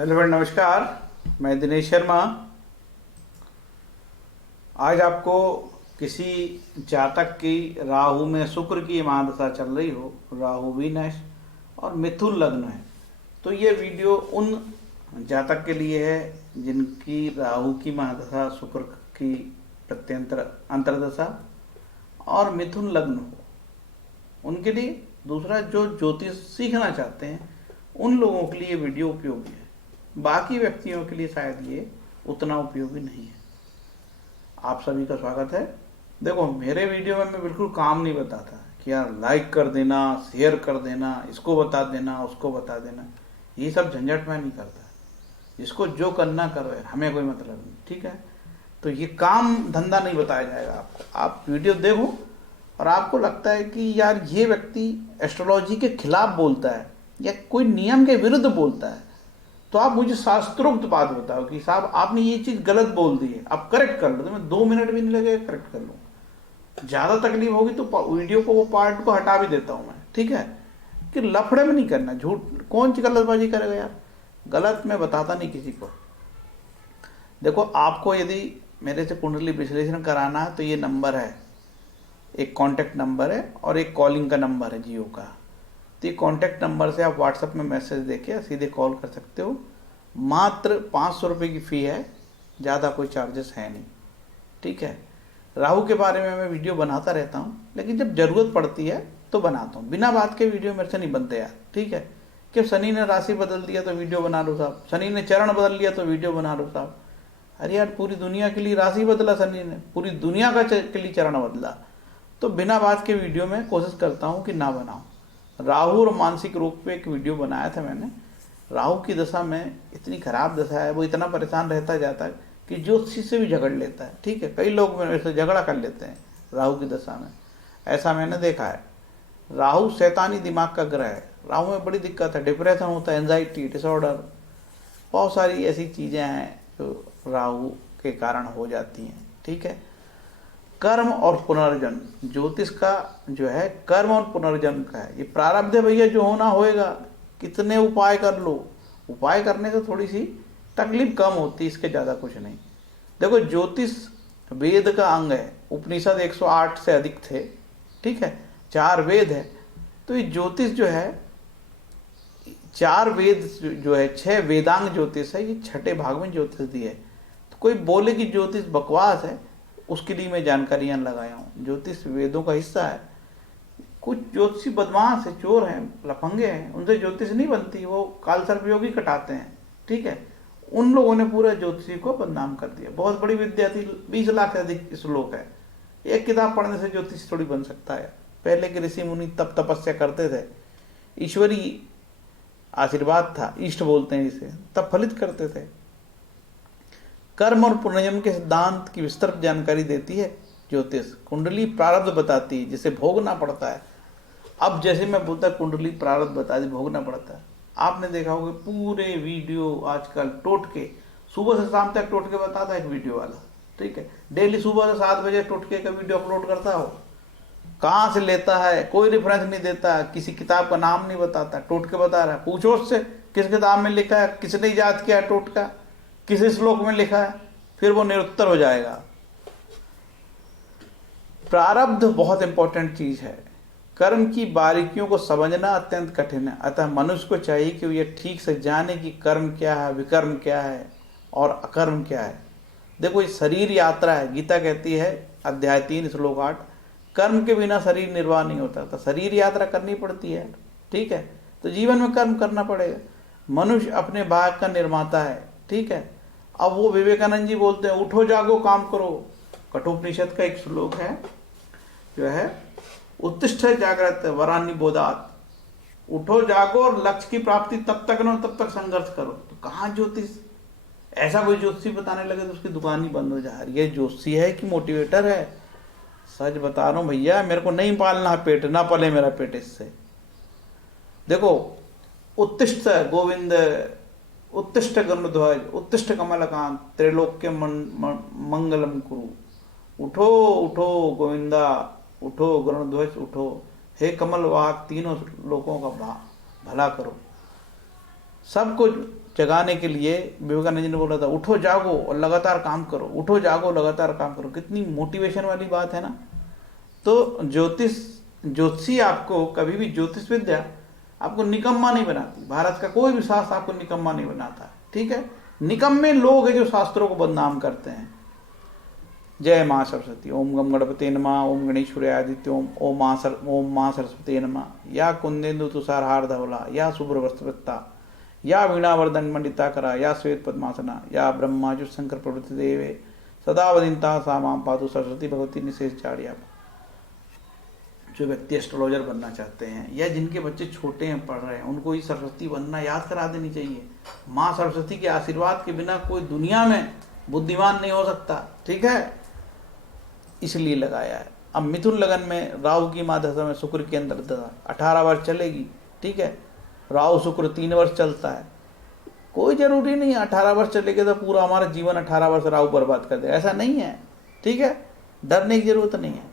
Hello friend, नमस्कार। मैं दिनेश शर्मा। आज आपको किसी जातक की राहु में शुक्र की महादशा चल रही हो, राहु वीनस और मिथुन लग्न है, तो ये वीडियो उन जातक के लिए है जिनकी राहु की महादशा, शुक्र की प्रत्यंतर अंतरदशा और मिथुन लग्न हो, उनके लिए। दूसरा, जो ज्योतिष सीखना चाहते हैं उन लोगों के लिए ये वीडियो उपयोगी है। बाकी व्यक्तियों के लिए शायद ये उतना उपयोगी नहीं है। आप सभी का स्वागत है। देखो, मेरे वीडियो में मैं बिल्कुल काम नहीं बताता कि यार लाइक कर देना, शेयर कर देना, इसको बता देना, उसको बता देना। ये सब झंझट मैं नहीं करता। जिसको जो करना करो यार, हमें कोई मतलब नहीं, ठीक है। तो ये काम धंधा नहीं बताया जाएगा आपको। आप वीडियो देखो और आपको लगता है कि यार ये व्यक्ति एस्ट्रोलॉजी के खिलाफ बोलता है या कोई नियम के विरुद्ध बोलता है, तो आप मुझे शास्त्रोक्त बात बताओ कि साहब आपने ये चीज गलत बोल दी है, आप करेक्ट कर लो। तो मैं 2 मिनट भी नहीं लगेगा, करेक्ट कर लूँ। ज्यादा तकलीफ होगी तो वीडियो को, वो पार्ट को हटा भी देता हूं मैं, ठीक है। कि लफड़े में नहीं करना, झूठ कौन सी गलतबाजी करेगा यार। गलत मैं बताता नहीं किसी को। देखो, आपको यदि मेरे से कुंडली विश्लेषण कराना है तो ये नंबर है, एक कॉन्टैक्ट नंबर है और एक कॉलिंग का नंबर है जियो का। तो ये कॉन्टैक्ट नंबर से आप व्हाट्सएप में मैसेज देके सीधे कॉल कर सकते हो। मात्र 500 रुपये की फ़ी है, ज़्यादा कोई चार्जेस है नहीं, ठीक है। राहु के बारे में मैं वीडियो बनाता रहता हूँ, लेकिन जब ज़रूरत पड़ती है तो बनाता हूँ। बिना बात के वीडियो मेरे से नहीं बनते यार, ठीक है। कि शनि ने राशि बदल दिया तो वीडियो बना लो साहब, शनि ने चरण बदल लिया तो वीडियो बना लो साहब। अरे यार, पूरी दुनिया के लिए राशि बदला शनि ने, पूरी दुनिया का के लिए चरण बदला। तो बिना बात के वीडियो में कोशिश करता हूँ कि ना बनाऊँ। राहु और मानसिक रोग पे एक वीडियो बनाया था मैंने। राहु की दशा में इतनी खराब दशा है, वो इतना परेशान रहता जाता है कि ज्योतिषी से भी झगड़ लेता है, ठीक है। कई लोग मेरे से झगड़ा कर लेते हैं राहु की दशा में, ऐसा मैंने देखा है। राहु शैतानी दिमाग का ग्रह है। राहु में बड़ी दिक्कत है, डिप्रेशन होता है, एंजाइटी डिसऑर्डर, बहुत सारी ऐसी चीज़ें हैं जो राहु के कारण हो जाती हैं, ठीक है। कर्म और पुनर्जन्म, ज्योतिष का जो है कर्म और पुनर्जन्म का है। ये प्रारब्ध है भैया, जो होना होएगा। कितने उपाय कर लो, उपाय करने से थोड़ी सी तकलीफ कम होती है, इसके ज़्यादा कुछ नहीं। देखो, ज्योतिष वेद का अंग है। उपनिषद 108 से अधिक थे, ठीक है। 4 वेद है। तो ये ज्योतिष जो है, 4 वेद जो है, 6 वेदांग ज्योतिष है, ये 6ठे भाग में ज्योतिष दी है। तो कोई बोले कि ज्योतिष बकवास है, उसके लिए मैं जानकारियाँ लगाया हूँ। ज्योतिष वेदों का हिस्सा है। कुछ ज्योतिषी बदमाश है, चोर हैं, लफंगे हैं, उनसे ज्योतिष नहीं बनती, वो काल सर्पयोग ही कटाते हैं, ठीक है। उन लोगों ने पूरा ज्योतिषी को बदनाम कर दिया। बहुत बड़ी विद्या थी, 20 लाख से अधिक श्लोक है। एक किताब पढ़ने से ज्योतिष थोड़ी बन सकता है। पहले के ऋषि मुनि तप तपस्या करते थे, ईश्वरीय आशीर्वाद था, इष्ट बोलते हैं इसे, तब फलित करते थे। कर्म और पुनर्जन्म के सिद्धांत की विस्तृत जानकारी देती है ज्योतिष। कुंडली प्रारब्ध बताती है, जिसे भोगना पड़ता है। अब जैसे मैं बोलता कुंडली प्रारब्ध बताती, भोगना पड़ता है। आपने देखा होगा पूरे वीडियो आजकल टोटके, सुबह से शाम तक टोटके बताता है एक वीडियो वाला, ठीक है। डेली सुबह से 7 बजे टोटके का वीडियो अपलोड करता हो। कहाँ से लेता है, कोई रेफरेंस नहीं देता, किसी किताब का नाम नहीं बताता, टोटके बता रहा है। पूछो उससे किस किताब में लिखा है, किसने ईजाद किया टोटका, किस श्लोक में लिखा है, फिर वो निरुत्तर हो जाएगा। प्रारब्ध बहुत इंपॉर्टेंट चीज है। कर्म की बारीकियों को समझना अत्यंत कठिन है। अतः मनुष्य को चाहिए कि वो ये ठीक से जाने कि कर्म क्या है, विकर्म क्या है और अकर्म क्या है। देखो, ये शरीर यात्रा है। गीता कहती है अध्याय 3 श्लोक 8, कर्म के बिना शरीर निर्वाह नहीं होता। तो शरीर यात्रा करनी पड़ती है, ठीक है। तो जीवन में कर्म करना पड़ेगा। मनुष्य अपने भाग्य का निर्माता है, ठीक है। अब वो विवेकानंद जी बोलते हैं, उठो जागो काम करो। कठोपनिषद का एक श्लोक है जो है, उत्तिष्ठ जागृत वरान्नि बोधात। उठो जागो और लक्ष्य की प्राप्ति तब तक न हो तब तक संघर्ष करो। तो कहाँ ज्योतिष, ऐसा कोई ज्योतिषी बताने लगे तो उसकी दुकान ही बंद हो जाए। ये ज्योतिषी है कि मोटिवेटर है? सच बता रहा हूँ भैया, मेरे को नहीं पालना है पेट, ना पले मेरा पेट इससे। देखो, उत्तिष्ठ गोविंद, उत्तिष्ठ गरुड़ध्वज, उत्तिष्ठ कमलकांत, त्रैलोक्य मंगलम कुरु। उठो उठो गोविंदा, उठो गरुड़ध्वज, उठो, हे कमल वाहक, तीनों लोगों का भला करो। सबको जगाने के लिए विवेकानंद जी ने बोला था, उठो जागो और लगातार काम करो, उठो जागो लगातार काम करो। कितनी मोटिवेशन वाली बात है ना। तो ज्योतिषी आपको कभी भी, ज्योतिष विद्या आपको निकम्मा नहीं बनाती। भारत का कोई भी शास्त्र आपको निकम्मा नहीं बनाता, ठीक है। निकम्मे लोग हैं जो शास्त्रों को बदनाम करते हैं। जय माँ सरस्वती। ओम गम गणपते नमः, ओम गणेश्वराय आदित्य, ओम माँ सरस्वती नमः। या कुंदेन्दु तुषारहार धवला, या शुभ्र वस्त्रवृत्ता, या वीणावर्धन मंडिताकरा, या श्वेत पद्मासना, या ब्रह्माजु शंकर प्रभृति देवे सदा वदिता सा मां पातु सरस्वती भगवती निशेष चार्या। जो व्यक्ति एस्ट्रोलॉजर बनना चाहते हैं या जिनके बच्चे छोटे हैं, पढ़ रहे हैं, उनको ही सरस्वती वंदना याद करा देनी चाहिए। माँ सरस्वती के आशीर्वाद के बिना कोई दुनिया में बुद्धिमान नहीं हो सकता, ठीक है, इसलिए लगाया है। अब मिथुन लगन में राहु की माँ दशा में शुक्र के अंदर दशा 18 वर्ष चलेगी, ठीक है। राहु शुक्र 3 वर्ष चलता है। कोई जरूरी नहीं है 18 वर्ष चलेगा तो पूरा हमारा जीवन 18 वर्ष राहु बर्बाद कर दे, ऐसा नहीं है, ठीक है। डरने की जरूरत नहीं है।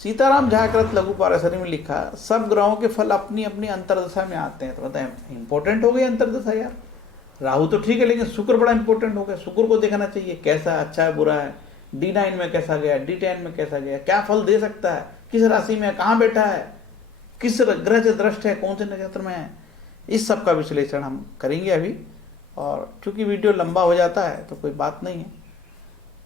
सीताराम झाकृत लघु पाराशरी में लिखा, सब ग्रहों के फल अपनी अपनी अंतर्दशा में आते हैं। तो बताएं, इंपॉर्टेंट हो गई अंतर्दशा यार। राहु तो ठीक है, लेकिन शुक्र बड़ा इंपॉर्टेंट हो गया। शुक्र को देखना चाहिए कैसा, अच्छा है बुरा है, D9 में कैसा गया, D10 में कैसा गया, क्या फल दे सकता है, किस राशि में, कहाँ बैठा है, किस ग्रह से दृष्ट है, कौन से नक्षत्र में है, इस सब का विश्लेषण हम करेंगे अभी। और चूंकि वीडियो लंबा हो जाता है तो कोई बात नहीं है।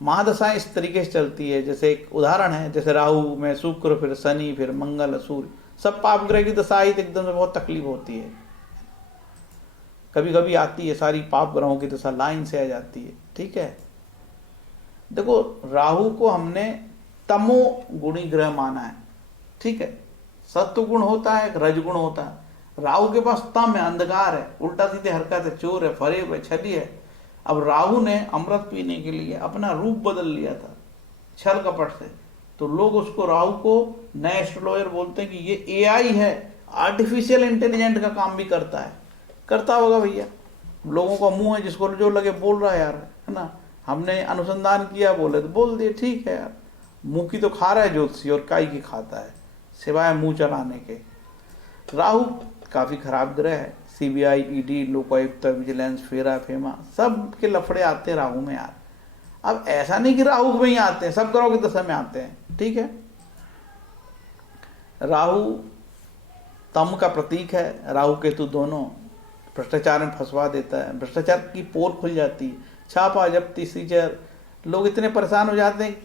महादशाएं इस तरीके से चलती है, जैसे एक उदाहरण है, जैसे राहु में शुक्र, फिर शनि, फिर मंगल, सूर्य, सब पाप ग्रह की दशा आई तो एकदम से बहुत तकलीफ होती है। कभी कभी आती है, सारी पाप ग्रहों की दशा लाइन से आ जाती है, ठीक है। देखो, राहु को हमने तमो गुणी ग्रह माना है, ठीक है। सत्व गुण होता है, एक रजगुण होता है। राहु के पास तम है, अंधकार है, उल्टा सीधे हरकत है, चोर है, फरेब है, छली है। अब राहु ने अमृत पीने के लिए अपना रूप बदल लिया था छल कपट से, तो लोग उसको, राहु को नए एस्ट्रोलॉजर बोलते हैं कि ये AI है, आर्टिफिशियल इंटेलिजेंट का काम भी करता है। करता होगा भैया, लोगों का मुंह है, जिसको जो लगे बोल रहा है यार, है ना। हमने अनुसंधान किया, बोले तो बोल दिए, ठीक है यार। मुंह की तो खा रहा है ज्योतिषी, और काई की खाता है सिवाय मुंह चलाने के। राहु काफी खराब ग्रह है। CBI, ED, लोकायुक्त, विजिलेंस, फेरा फेमा, सब के लफड़े आते हैं राहु में यार। अब ऐसा नहीं कि राहु में ही आते हैं, सब ग्रहों की दशा में आते हैं, ठीक है। राहु तम का प्रतीक है। राहु केतु दोनों भ्रष्टाचार में फंसवा देता है, भ्रष्टाचार की पोल खुल जाती है, छापा जब्ती, सीजर। लोग इतने परेशान हो जाते हैं,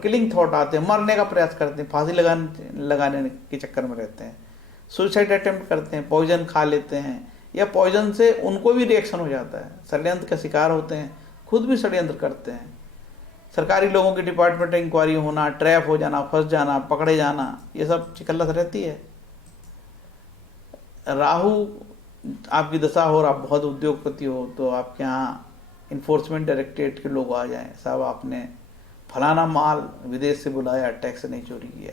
किलिंग थॉट आते हैं, मरने का प्रयास करते हैं, फांसी लगाने के चक्कर में रहते हैं, सुसाइड अटेम्प्ट करते हैं, पॉइजन खा लेते हैं, या पॉइजन से उनको भी रिएक्शन हो जाता है, षड्यंत्र का शिकार होते हैं, खुद भी षड्यंत्र करते हैं। सरकारी लोगों की डिपार्टमेंट इंक्वायरी होना, ट्रैप हो जाना, फंस जाना, पकड़े जाना, ये सब चिकल्लत रहती है। राहु आपकी दशा हो और आप बहुत उद्योगपति हो, तो आपके यहाँ इन्फोर्समेंट डायरेक्टरेट के लोग आ जाएं, साहब आपने फलाना माल विदेश से बुलाया, टैक्स नहीं चोरी किया,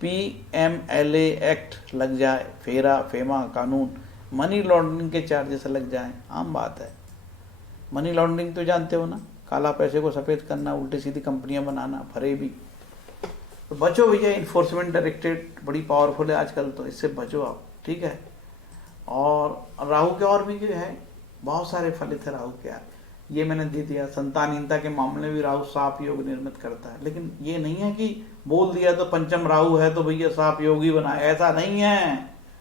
PMLA एक्ट लग जाए, फेरा फेमा कानून, मनी लॉन्ड्रिंग के चार्जेस लग जाएं, आम बात है। मनी लॉन्ड्रिंग तो जानते हो ना, काला पैसे को सफ़ेद करना, उल्टी सीधी कंपनियां बनाना, फरेबी। तो बचो भैया, इन्फोर्समेंट डायरेक्टरेट बड़ी पावरफुल है आजकल, तो इससे बचो आप, ठीक है। और राहु के और भी जो है बहुत सारे फलित है राहु के यार, ये मैंने दे दिया। संतानहीनता के मामले में भी राहु साप योग निर्मित करता है, लेकिन ये नहीं है कि बोल दिया तो पंचम राहु है तो भैया साप योग ही बनाए, ऐसा नहीं है,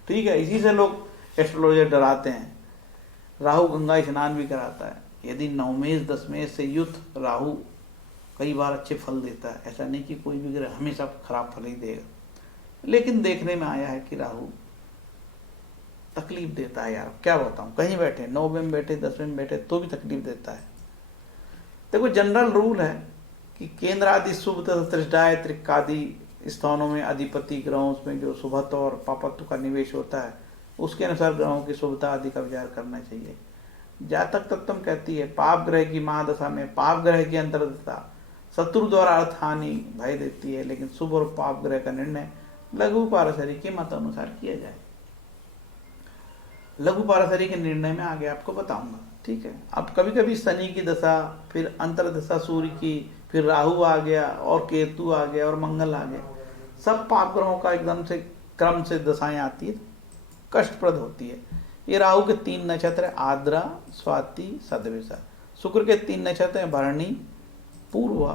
ठीक है। इसी से लोग एस्ट्रोलॉजर डराते हैं। राहु गंगा स्नान भी कराता है। यदि नवमेश दशमेश से युक्त राहु कई बार अच्छे फल देता है, ऐसा नहीं कि कोई भी ग्रह हमेशा खराब फल ही देगा, लेकिन देखने में आया है कि राहु तकलीफ देता है यार, क्या बताऊं। कहीं बैठे, 9वें में बैठे, 10वें में बैठे, तो भी तकलीफ देता है। देखो, जनरल रूल है कि केंद्र आदि शुभ त्रिष्ठाय त्रिकादि स्थानों में अधिपति ग्रहों में जो शुभत्व और पापत्व का निवेश होता है, उसके अनुसार ग्रहों की शुभता आदि का विचार करना चाहिए। जातक तत्व कहती है पाप ग्रह की महादशा में पाप ग्रह की अंतर्दशा शत्रु द्वारा अर्थ हानि भय देती है, लेकिन शुभ और पाप ग्रह का निर्णय लघु पाराशरी के मत अनुसार किया जाए। लघु पाराशरी के निर्णय में आगे आपको बताऊंगा, ठीक है। अब कभी कभी शनि की दशा, फिर अंतर्दशा सूर्य की, फिर राहु आ गया और केतु आ गया और मंगल आ गया, सब पाप ग्रहों का एकदम से क्रम से दशाएं आती है, कष्टप्रद होती है। ये राहु के 3 नक्षत्र है, आद्रा, स्वाति, सतविसा। शुक्र के 3 नक्षत्र हैं, भरणी, पूर्वा,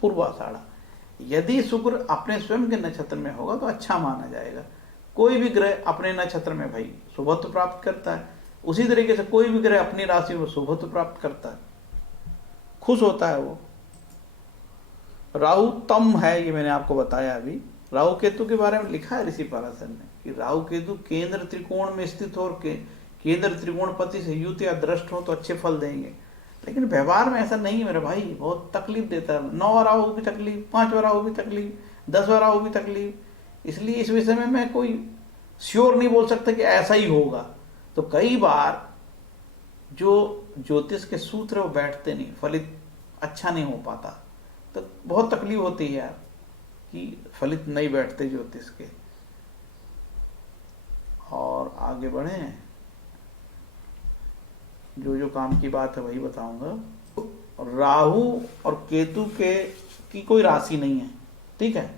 पूर्वाषाढ़ा। यदि शुक्र अपने स्वयं के नक्षत्र में होगा तो अच्छा माना जाएगा। कोई भी ग्रह अपने नक्षत्र में भाई शुभत्व प्राप्त करता है, उसी तरीके से कोई भी ग्रह अपनी राशि में शुभत्व प्राप्त करता है, खुश होता है वो। राहु तम है, ये मैंने आपको बताया अभी। राहु केतु के बारे में लिखा है ऋषि पाराशर ने कि राहु केतु केंद्र त्रिकोण में स्थित हो और केंद्र त्रिकोणपति से युत या दृष्ट हो तो अच्छे फल देंगे। लेकिन व्यवहार में ऐसा नहीं है मेरे भाई, बहुत तकलीफ देता है। 9वां राहु भी तकलीफ, 5वां राहु भी तकलीफ, 10वां राहु भी तकलीफ। इसलिए इस विषय में मैं कोई श्योर नहीं बोल सकता कि ऐसा ही होगा। तो कई बार जो ज्योतिष के सूत्र वो बैठते नहीं, फलित अच्छा नहीं हो पाता, तो बहुत तकलीफ होती है यार कि फलित नहीं बैठते ज्योतिष के। और आगे बढ़े, जो जो काम की बात है वही बताऊंगा। राहु और केतु की कोई राशि नहीं है, ठीक है।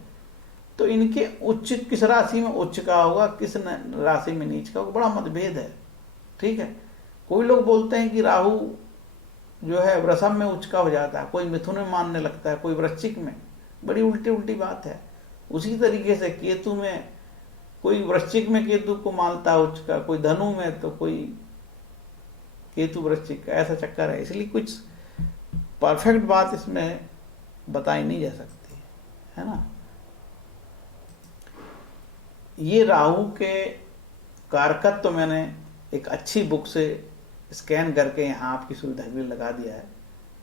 तो इनके उच्च किस राशि में उच्च का होगा, किस राशि में नीच का होगा, बड़ा मतभेद है, ठीक है। कोई लोग बोलते हैं कि राहु जो है वृषभ में उच्च का हो जाता है, कोई मिथुन में मानने लगता है, कोई वृश्चिक में। बड़ी उल्टी उल्टी बात है। उसी तरीके से केतु में कोई वृश्चिक में केतु को मानता है उच्च का, कोई धनु में, तो कोई केतु वृश्चिक का, ऐसा चक्कर है। इसलिए कुछ परफेक्ट बात इसमें बताई नहीं जा सकती है ना। ये राहु के कारकत्व तो मैंने एक अच्छी बुक से स्कैन करके यहाँ आपकी सुविधा के लिए लगा दिया है,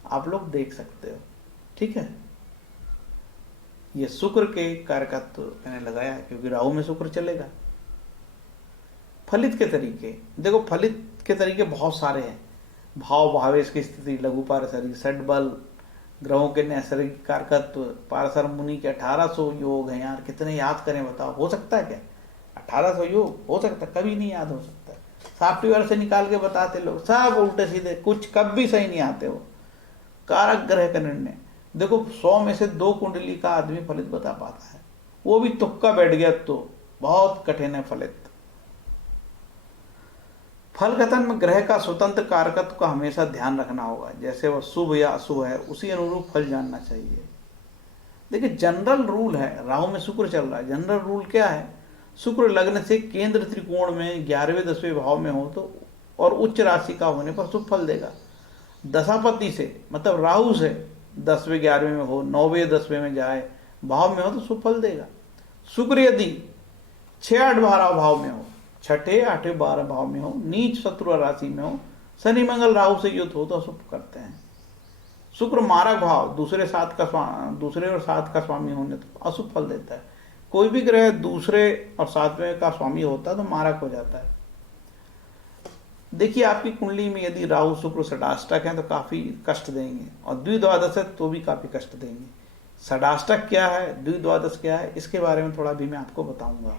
आप लोग देख सकते हो, ठीक है। ये शुक्र के कारकत्व मैंने लगाया है क्योंकि राहु में शुक्र चलेगा। फलित के तरीके देखो, फलित के तरीके बहुत सारे हैं। भाव भावेश की स्थिति, लघु पारसरी, षड्बल, ग्रहों के नैसर्गिक कारकत्व, पारसर मुनि के 1800 योग हैं यार, कितने याद करें बताओ, हो सकता है क्या 1800 योग? हो सकता है, कभी नहीं याद हो सकता। सॉफ्टवेयर से निकाल के बताते लोग, सब उल्टे सीधे, कुछ कभी सही नहीं आते हो। कारक ग्रह का निर्णय देखो, 100 में से 2 कुंडली का आदमी फलित बता पाता है, वो भी तुक्का बैठ गया तो बहुत कठिन है फलित। फल कथन में ग्रह का स्वतंत्र कारकत्व का हमेशा ध्यान रखना होगा, जैसे वह शुभ या अशुभ है उसी अनुरूप फल जानना चाहिए। देखिए जनरल रूल है, राहु में शुक्र चल रहा है, जनरल रूल क्या है, शुक्र लग्न से केंद्र त्रिकोण में 11वें 10वें भाव में हो तो और उच्च राशि का होने पर शुभ फल देगा। दशापति से मतलब राहु से 10वें 11वें में हो, 9वें 10वें में जाए भाव में हो तो शुभ फल देगा। शुक्र यदि 6, 8, 12 भाव में हो, 6, 8, 12 भाव में हो, नीच शत्रु राशि में हो, शनि मंगल राहु से युद्ध हो तो अशुभ करते हैं। शुक्र मारक भाव दूसरे और 7 का स्वामी होने तो अशुभ फल देता है। कोई भी ग्रह दूसरे और 7वें का स्वामी होता है तो मारक हो जाता है। देखिए आपकी कुंडली में यदि राहु शुक्र षडाष्टक है तो काफी कष्ट देंगे, और द्विद्वादश है तो भी काफी कष्ट देंगे। षडाष्टक क्या है, द्विद्वादश क्या है, इसके बारे में थोड़ा भी मैं आपको बताऊंगा।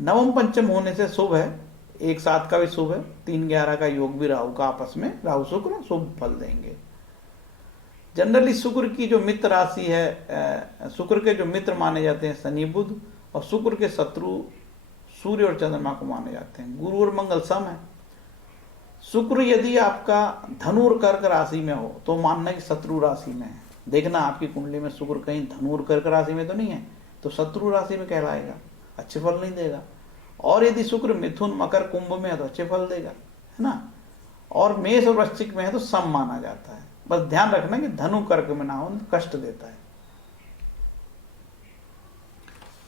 नवम पंचम होने से शुभ है, 1 7 का भी शुभ है, 3 11 का योग भी राहु का आपस में, राहु शुक्र शुभ फल देंगे। जनरली शुक्र की जो मित्र राशि है, शुक्र के जो मित्र माने जाते हैं शनि बुध, और शुक्र के शत्रु सूर्य और चंद्रमा को माने जाते हैं। गुरु और मंगल सम है। शुक्र यदि आपका धनु और कर्क राशि में हो तो मानना कि शत्रु राशि में है। देखना आपकी कुंडली में शुक्र कहीं धनु और कर्क राशि में तो नहीं है, तो शत्रु राशि में कहलाएगा, अच्छे फल नहीं देगा। और यदि शुक्र मिथुन मकर कुंभ में है तो अच्छे फल देगा, है ना। और मेष और वृश्चिक में है तो सम माना जाता है। बस ध्यान रखना कि धनु कर्क में ना हो तो कष्ट देता है।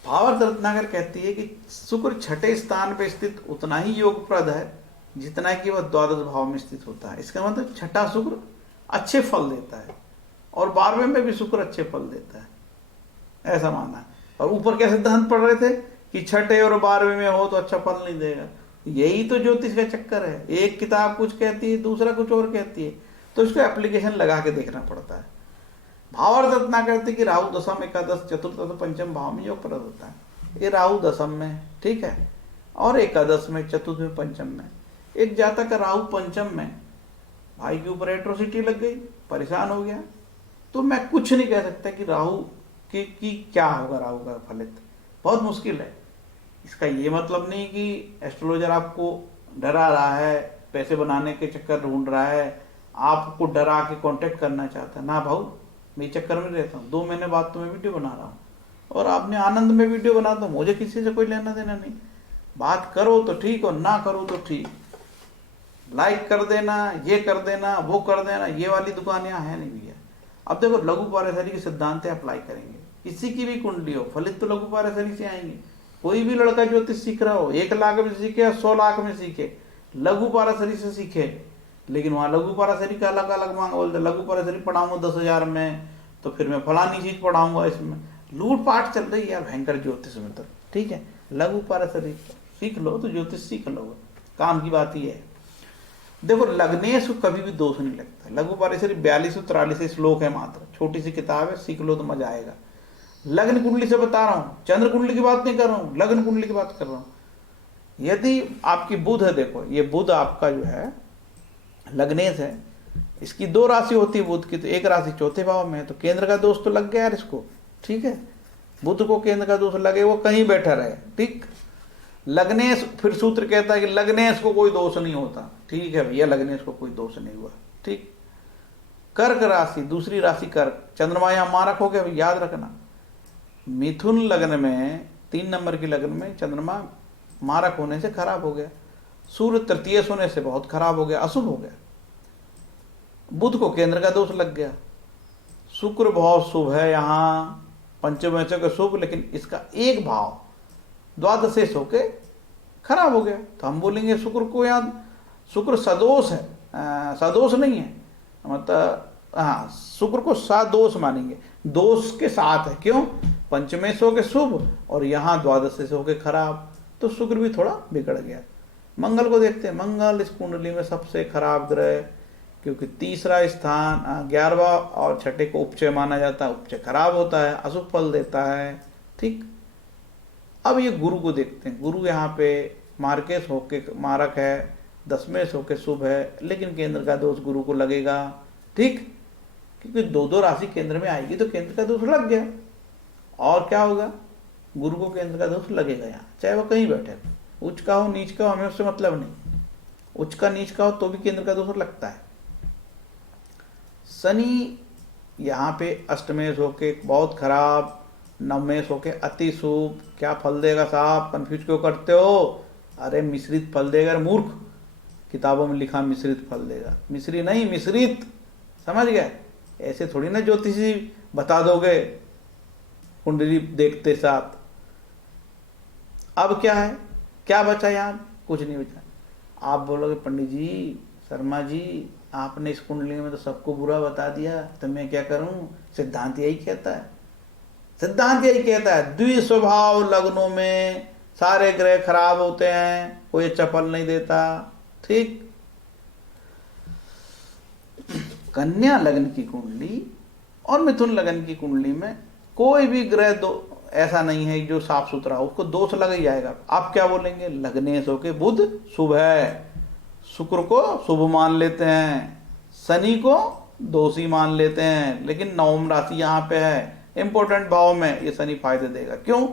भावार्थ रत्नाकर कहती है कि शुक्र 6ठे स्थान पर स्थित उतना ही योगप्रद है जितना कि वह द्वादश भाव में स्थित होता है। इसका मतलब 6ठा शुक्र अच्छे फल देता है और 12वें में भी शुक्र अच्छे फल देता है, ऐसा माना है। और ऊपर क्या सिद्धांत पढ़ रहे थे कि 6ठे और 12वें में हो तो अच्छा फल नहीं देगा। यही तो ज्योतिष का चक्कर है, एक किताब कुछ कहती है, दूसरा कुछ और कहती है, तो इसको एप्लीकेशन लगा के देखना पड़ता है। भावार्थ रत्ना कहते कि राहु दशम, एकादश, चतुर्थ और पंचम भाव में योग प्रद होता है। ये राहु दशम में, ठीक है, और एकादश में, चतुर्थ में, पंचम में। एक जातक का राहु पंचम में, भाई के ऊपर एट्रोसिटी लग गई, परेशान हो गया, तो मैं कुछ नहीं कह सकता कि राहु की क्या होगा, राहु का फलित बहुत मुश्किल है। इसका ये मतलब नहीं कि एस्ट्रोलॉजर आपको डरा रहा है, पैसे बनाने के चक्कर ढूंढ रहा है, आपको डरा के कांटेक्ट करना चाहता है। ना भाऊ, मैं चक्कर में रहता हूँ। 2 महीने बाद तो मैं वीडियो बना रहा हूँ और आपने आनंद में वीडियो बना दो, मुझे किसी से कोई लेना देना नहीं। बात करो तो ठीक और ना करो तो ठीक। लाइक कर देना, ये कर देना, वो कर देना, ये वाली दुकान यहाँ है नहीं भैया। अब देखो, लघु पारेषणी के सिद्धांत अप्लाई करेंगे, किसी की भी कुंडली हो फलित तो लघु पारेषणी से आएंगे। कोई भी लड़का ज्योतिष सीख रहा हो, 1 लाख में सीखे या 100 लाख में सीखे, लघु पारेषणी से सीखे। लेकिन वहाँ लघु पारेषणी का अलग अलग मांग, बोलते लघु पारेषणी पढ़ाऊंगा 10,000 में, तो फिर मैं फलानी चीज पढ़ाऊंगा। इसमें लूटपाट चल रही है भयंकर ज्योतिष में। तो ठीक है, लघु पारेषणी सीख लो तो ज्योतिष सीख लो, काम की बात ही है। देखो, लग्नेश को कभी भी दोष नहीं लगता। लघु पारेषणी 42-43 श्लोक है मात्र, छोटी सी किताब है, सीख लो तो मजा आएगा। लग्न कुंडली से बता रहा हूँ, चंद्र कुंडली की बात नहीं कर रहा हूँ, लग्न कुंडली की बात कर रहा हूँ। यदि आपकी बुध है, देखो ये बुध आपका जो है लग्नेश है, इसकी 2 राशि होती है बुध की, तो एक राशि चौथे भाव में है, तो केंद्र का दोष तो लग गया यार इसको। ठीक है, बुध को केंद्र का दोष लगे, वो कहीं बैठा रहे। ठीक, लग्नेश, फिर सूत्र कहता है कि लग्नेश को कोई दोष नहीं होता। ठीक है भैया, लग्नेश को कोई दोष नहीं हुआ। ठीक, कर्क राशि, दूसरी राशि कर्क, चंद्रमा यहां मारक हो गया, याद रखना। मिथुन लग्न में 3 नंबर की लग्न में चंद्रमा मारक होने से खराब हो गया, सूर्य तृतीय होने से बहुत खराब हो गया, अशुभ हो गया। बुध को केंद्र का दोष लग गया। शुक्र बहुत शुभ है, यहाँ पंचम के शुभ, लेकिन इसका एक भाव द्वादशेष होके खराब हो गया। तो हम बोलेंगे शुक्र को यहाँ, शुक्र सदोष है, सदोष नहीं है, मतलब हाँ शुक्र को सदोष मानेंगे, दोष के साथ है। क्यों? पंचमेश होके शुभ और यहाँ द्वादशेष होके खराब, तो शुक्र भी थोड़ा बिगड़ गया। मंगल को देखते हैं, मंगल इस कुंडली में सबसे खराब ग्रह, क्योंकि तीसरा स्थान 11वां और छठे को उपचय माना जाता है, उपचय खराब होता है, अशुभ फल देता है। ठीक, अब ये गुरु को देखते हैं। गुरु यहाँ पे मार्केश होके मारक है, 10वें होके शुभ है, लेकिन केंद्र का दोष गुरु को लगेगा। ठीक, क्योंकि 2 राशि केंद्र में आएगी तो केंद्र का दोष लग गया। और क्या होगा, गुरु को केंद्र का दोष लगेगा यहाँ, चाहे वो कहीं बैठे, उच्च का हो नीच का हो, हमें उससे मतलब नहीं। उच्च का नीच का हो तो भी केंद्र का दोष लगता है। शनि यहाँ पे अष्टमेश होके बहुत खराब, नवमेश होके अति शुभ। क्या फल देगा साहब, कंफ्यूज क्यों करते हो? अरे मिश्रित फल देगा मूर्ख, किताबों में लिखा मिश्रित फल देगा, मिश्री नहीं मिश्रित, समझ गए? ऐसे थोड़ी ना ज्योतिषी बता दोगे कुंडली देखते साथ। अब क्या है, क्या बचा यार? कुछ नहीं बचा। आप बोलोगे पंडित जी, शर्मा जी, आपने इस कुंडली में तो सबको बुरा बता दिया, तो मैं क्या करूं? सिद्धांत यही कहता है, सिद्धांत यही कहता है, द्विस्वभाव लग्नों में सारे ग्रह खराब होते हैं, कोई अच्छा फल नहीं देता। ठीक, कन्या लग्न की कुंडली और मिथुन लग्न की कुंडली में कोई भी ग्रह दो ऐसा नहीं है जो साफ सुथरा हो, उसको दोष लग ही जाएगा। आप क्या बोलेंगे? लग्नेश होके बुध शुभ है, शुक्र को शुभ मान लेते हैं, शनि को दोषी मान लेते हैं, लेकिन नवम राशि यहाँ पे है, इंपॉर्टेंट भाव में, ये शनि फायदे देगा। क्यों?